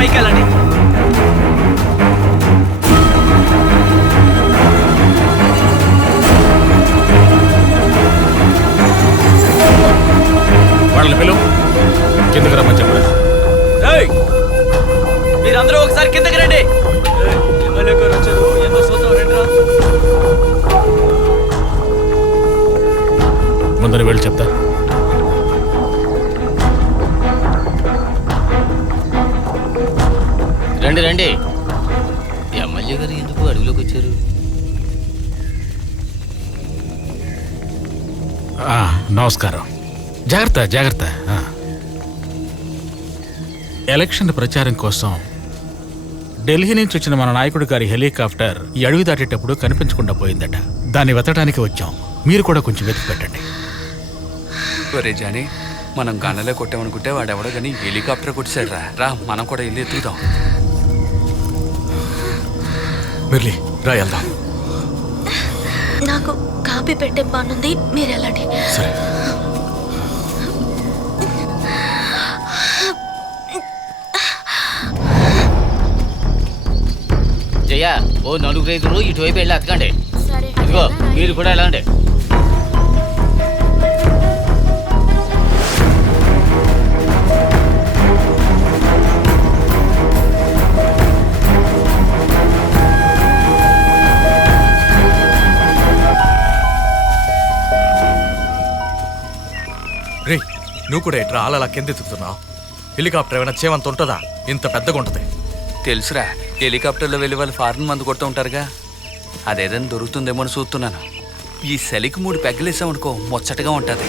పైకి వెళ్ళండి. వాళ్ళని పిలువు, కిందకి రమ్మని చెప్పరా. మీరందరూ ఒకసారి కిందకి రండి. ఎమ్మెల్యే గారు వచ్చారు, ఎంతో చూద్దాం రండిరా. ముందని వెళ్ళి చెప్తా. రండి రండి. ఎమ్మెల్యే గారు ఎందుకు అడవిలోకి వచ్చారు? నమస్కారం. జాగ్రత్త జాగ్రత్త. ఎలక్షన్ ప్రచారం కోసం ఢిల్లీ నుంచి వచ్చిన మన నాయకుడి గారి హెలికాప్టర్ ఈ అడవి దాటేటప్పుడు కనిపించకుండా పోయిందట. దాన్ని వెతకడానికి వచ్చాం. మీరు కూడా కొంచెం వెతికి పెట్టండి. ఒరే జానీ, మనం గన్నలే కొట్టామనుకుంటే వాడెవడో కానీ హెలికాప్టర్ కొట్టాడు రా. రా మనం కూడా వెళ్ళి ఎత్తుకుదాం. మురళి రా వెళ్దాం. నాకు కాపీ పెట్టే పనుంది, మీరు వెళ్ళండి. సరే. జయ, ఓ 4-5 ఇటువైపు వెళ్ళి అతకండి. ఇదిగో మీరు కూడా వెళ్ళండి. రే నువ్వు కూడా ఎట్రా అలా కింద ఎత్తుకుతున్నావు? హెలికాప్టర్ ఏమైనా చేమంత ఉంటుందా? ఇంత పెద్దగా ఉంటుంది. తెలుసురా, హెలికాప్టర్లో వెళ్ళి వాళ్ళు ఫారెన్ మందు కొడుతూ ఉంటారుగా. అదేదైనా దొరుకుతుందేమో అని చూస్తున్నాను. ఈ చలికి 3 పెగ్గలేసామనుకో ముచ్చటగా ఉంటుంది.